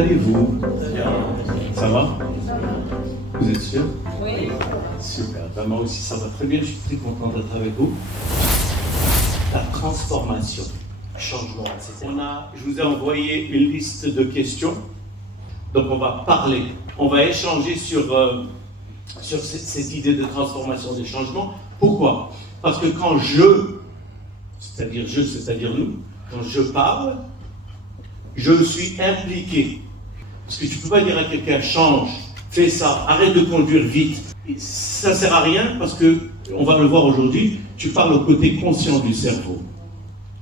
allez-vous? Ça va? Vous êtes sûr? Oui. Super. Ben, moi aussi, ça va très bien. Je suis très content d'être avec vous. La transformation, changement. Je vous ai envoyé une liste de questions. Donc, on va parler. On va échanger sur cette idée de transformation, des changements. Pourquoi? Parce que quand c'est-à-dire nous, quand je parle, je suis impliqué. Parce que tu ne peux pas dire à quelqu'un, change, fais ça, arrête de conduire vite. Ça ne sert à rien parce que, on va le voir aujourd'hui, tu parles au côté conscient du cerveau.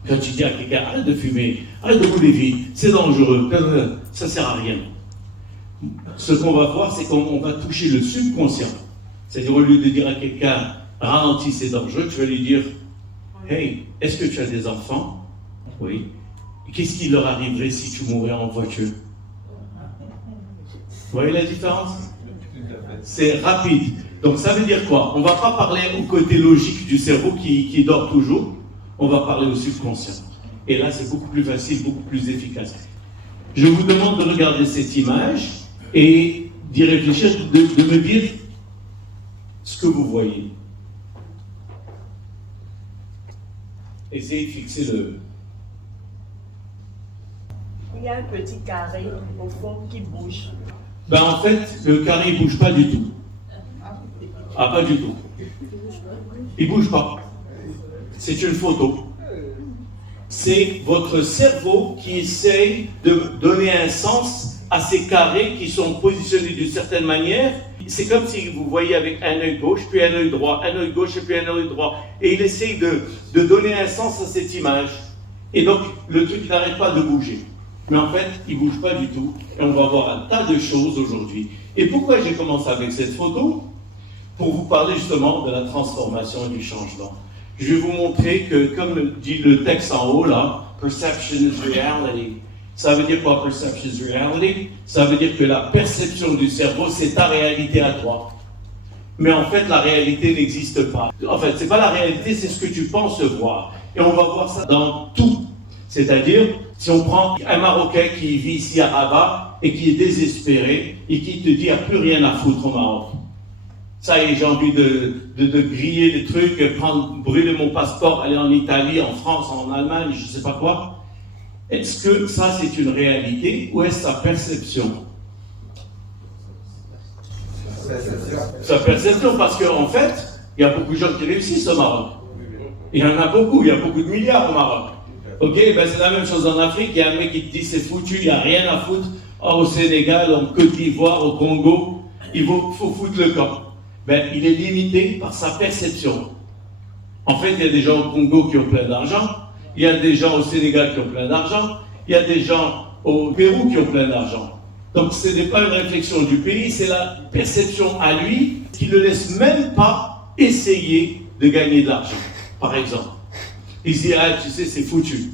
Quand tu dis à quelqu'un, arrête de fumer, arrête de rouler vite, c'est dangereux, ça ne sert à rien. Ce qu'on va voir, c'est qu'on va toucher le subconscient. C'est-à-dire, au lieu de dire à quelqu'un, ralentis, c'est dangereux, tu vas lui dire, hey, est-ce que tu as des enfants? Oui. Qu'est-ce qui leur arriverait si tu mourais en voiture? Vous voyez la différence? C'est rapide. Donc ça veut dire quoi? On ne va pas parler au côté logique du cerveau qui dort toujours, on va parler au subconscient. Et là, c'est beaucoup plus facile, beaucoup plus efficace. Je vous demande de regarder cette image et d'y réfléchir, de me dire ce que vous voyez. Essayez de fixer le... Il y a un petit carré au fond qui bouge. Ben en fait, le carré ne bouge pas du tout. Ah, pas du tout. Il ne bouge pas. C'est une photo. C'est votre cerveau qui essaye de donner un sens à ces carrés qui sont positionnés d'une certaine manière. C'est comme si vous voyez avec un œil gauche, puis un œil droit, un œil gauche et puis un œil droit. Et il essaye de donner un sens à cette image. Et donc, le truc n'arrête pas de bouger. Mais en fait, il ne bouge pas du tout. Et on va voir un tas de choses aujourd'hui. Et pourquoi j'ai commencé avec cette photo? Pour vous parler justement de la transformation et du changement. Je vais vous montrer que, comme dit le texte en haut là, perception is reality. Ça veut dire quoi, perception is reality? Ça veut dire que la perception du cerveau, c'est ta réalité à toi. Mais en fait, la réalité n'existe pas. En fait, c'est pas la réalité, c'est ce que tu penses voir. Et on va voir ça dans tout. C'est-à-dire, si on prend un Marocain qui vit ici à Rabat et qui est désespéré et qui te dit, il n'y a plus rien à foutre au Maroc. Ça y est, j'ai envie de griller des trucs, brûler mon passeport, aller en Italie, en France, en Allemagne, je ne sais pas quoi. Est-ce que ça, c'est une réalité ou est-ce sa perception? Sa perception, parce qu'en fait, il y a beaucoup de gens qui réussissent au Maroc. Il y en a beaucoup de milliards au Maroc. Ok, ben c'est la même chose en Afrique, il y a un mec qui te dit c'est foutu, il n'y a rien à foutre. Au Sénégal, en Côte d'Ivoire, au Congo, il faut foutre le camp. Ben, il est limité par sa perception. En fait, il y a des gens au Congo qui ont plein d'argent, il y a des gens au Sénégal qui ont plein d'argent, il y a des gens au Pérou qui ont plein d'argent. Donc ce n'est pas une réflexion du pays, c'est la perception à lui qui ne le laisse même pas essayer de gagner de l'argent, par exemple. Il se dit, ah, tu sais, c'est foutu,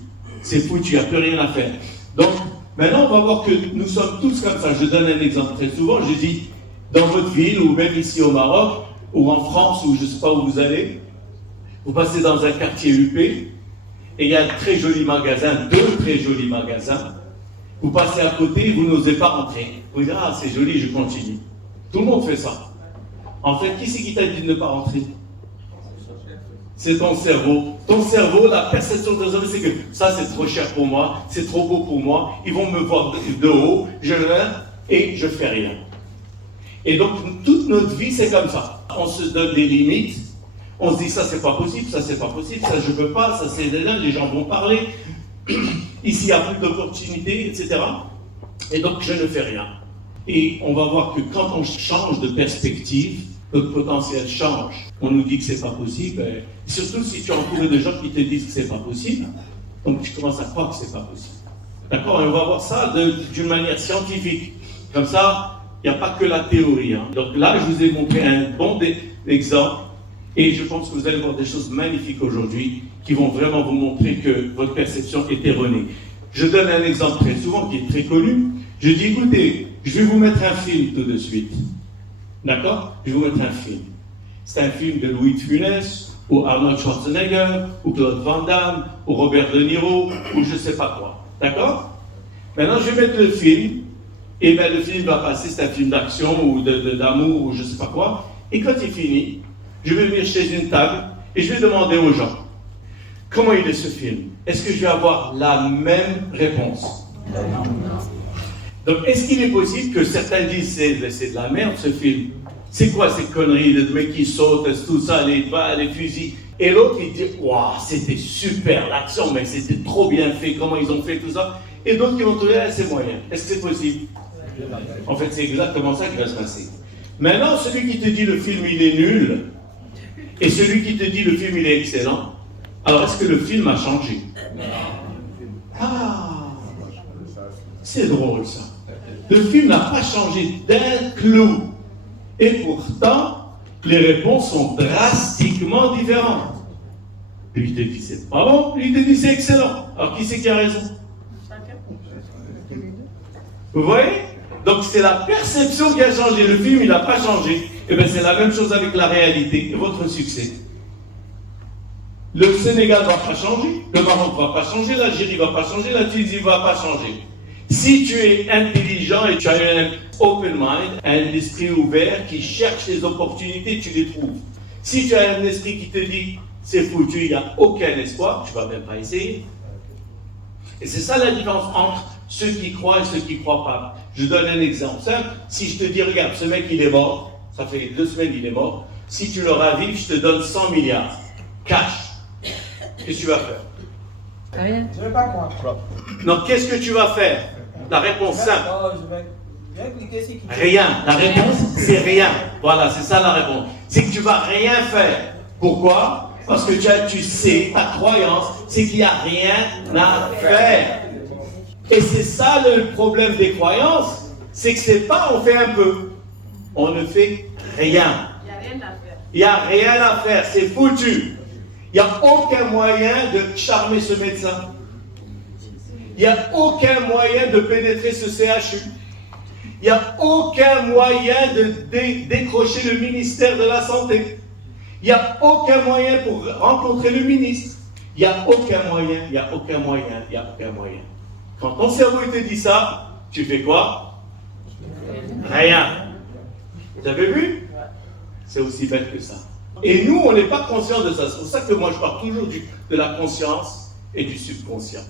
il n'y a plus rien à faire. Donc, maintenant, on va voir que nous sommes tous comme ça. Je donne un exemple très souvent, je dis, dans votre ville, ou même ici au Maroc, ou en France, ou je ne sais pas où vous allez, vous passez dans un quartier huppé, et il y a un très joli magasin, deux très jolis magasins, vous passez à côté, vous n'osez pas rentrer. Vous dites, ah, c'est joli, je continue. Tout le monde fait ça. En fait, qui c'est qui t'a dit de ne pas rentrer? C'est ton cerveau. Ton cerveau, la perception de ton cerveau, c'est que ça c'est trop cher pour moi, c'est trop beau pour moi, ils vont me voir de haut, et je fais rien. Et donc, toute notre vie, c'est comme ça. On se donne des limites, on se dit ça c'est pas possible, ça c'est pas possible, ça je peux pas, ça c'est là, les gens vont parler, ici il n'y a plus d'opportunités, etc. Et donc, je ne fais rien. Et on va voir que quand on change de perspective, notre potentiel change. On nous dit que c'est pas possible, et surtout si tu es entouré de gens qui te disent que c'est pas possible, donc tu commences à croire que c'est pas possible. D'accord? Et on va voir ça d'une manière scientifique. Comme ça, il n'y a pas que la théorie. Hein. Donc là, je vous ai montré un bon exemple, et je pense que vous allez voir des choses magnifiques aujourd'hui qui vont vraiment vous montrer que votre perception est erronée. Je donne un exemple très souvent qui est très connu. Je dis, écoutez, je vais vous mettre un film tout de suite. D'accord? Je vais vous mettre un film. C'est un film de Louis de Funès, ou Arnold Schwarzenegger, ou Claude Van Damme, ou Robert De Niro, ou je ne sais pas quoi. D'accord? Maintenant, je vais mettre le film, Et bien le film va passer, c'est un film d'action ou d'amour ou je ne sais pas quoi. Et quand il finit, je vais venir chez une table et je vais demander aux gens, comment il est ce film? Est-ce que je vais avoir la même réponse? Donc est-ce qu'il est possible que certains disent c'est de la merde ce film? C'est quoi ces conneries de mecs qui sautent, tout ça, les balles, les fusils? Et l'autre il dit, waouh, c'était super l'action, mais c'était trop bien fait, comment ils ont fait tout ça? Et d'autres qui vont trouver, ah, c'est moyen. Est-ce que c'est possible? En fait, c'est exactement ça qui va se passer. Maintenant, celui qui te dit le film il est nul, et celui qui te dit le film il est excellent, alors est-ce que le film a changé? Ah, c'est drôle ça. Le film n'a pas changé d'un clou. Et pourtant, les réponses sont drastiquement différentes. Lui il te dit c'est pas bon, lui il te dit c'est excellent. Alors qui c'est qui a raison? Vous voyez? Donc c'est la perception qui a changé. Le film il n'a pas changé. Et bien c'est la même chose avec la réalité et votre succès. Le Sénégal ne va pas changer, le Maroc ne va pas changer, l'Algérie ne va pas changer, la Tunisie ne va pas changer. Si tu es intelligent et tu as un open mind, un esprit ouvert qui cherche les opportunités, tu les trouves. Si tu as un esprit qui te dit c'est foutu, il n'y a aucun espoir, tu ne vas même pas essayer. Et c'est ça la différence entre ceux qui croient et ceux qui ne croient pas. Je donne un exemple simple. Si je te dis, regarde, ce mec il est mort, ça fait 2 semaines il est mort, si tu le ravives, je te donne 100 milliards, cash. Qu'est-ce que tu vas faire? Rien. Je ne vais pas croire. Donc qu'est-ce que tu vas faire? La réponse simple. Je vais cliquer sur qui. Rien. La réponse, c'est rien. Voilà, c'est ça la réponse. C'est que tu ne vas rien faire. Pourquoi? Parce que tu sais, ta croyance, c'est qu'il n'y a rien à faire. Et c'est ça le problème des croyances, c'est que c'est pas on fait un peu. On ne fait rien. Il n'y a rien à faire. Il n'y a rien à faire, c'est foutu. Il n'y a aucun moyen de charmer ce médecin. Il n'y a aucun moyen de pénétrer ce CHU. Il n'y a aucun moyen de décrocher le ministère de la Santé. Il n'y a aucun moyen pour rencontrer le ministre. Il n'y a aucun moyen, il n'y a aucun moyen, il n'y a aucun moyen. Quand ton cerveau te dit ça, tu fais quoi? Rien. Vous avez vu? C'est aussi bête que ça. Et nous, on n'est pas conscient de ça. C'est pour ça que moi, je parle toujours de la conscience et du subconscient.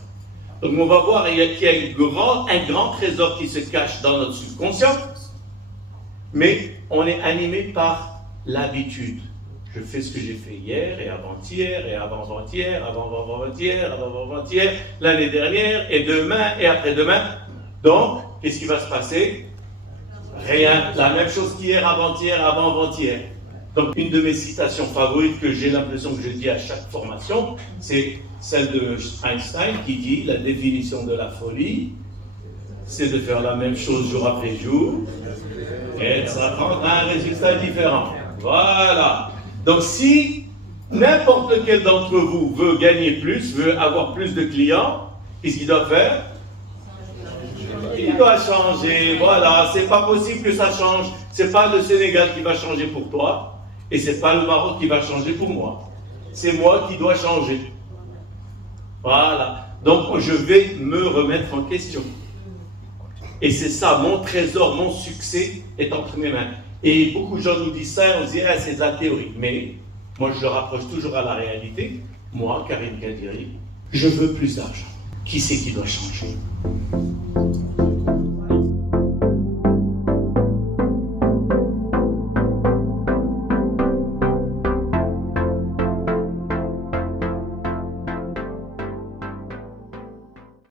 Donc, on va voir qu'il y a un grand trésor qui se cache dans notre subconscient, mais on est animé par l'habitude. Je fais ce que j'ai fait hier et avant-hier et avant-avant-hier, avant-avant-avant-hier, avant-avant-avant-hier, l'année dernière et demain et après-demain. Donc, qu'est-ce qui va se passer? Rien. La même chose qu'hier, avant-hier, avant-avant-hier. Donc, une de mes citations favorites que j'ai l'impression que je dis à chaque formation, c'est celle de Einstein qui dit la définition de la folie, c'est de faire la même chose jour après jour et de s'attendre à un résultat différent. Voilà. Donc, si n'importe lequel d'entre vous veut gagner plus, veut avoir plus de clients, qu'est-ce qu'il doit faire? Il doit changer. Voilà. C'est pas possible que ça change. C'est pas le Sénégal qui va changer pour toi, et c'est pas le Maroc qui va changer pour moi. C'est moi qui dois changer. Voilà. Donc, je vais me remettre en question. Et c'est ça, mon trésor, mon succès est entre mes mains. Et beaucoup de gens nous disent ça, on se dit, ah, c'est de la théorie. Mais moi, je le rapproche toujours à la réalité. Moi, Karim Kadiri, je veux plus d'argent. Qui c'est qui doit changer?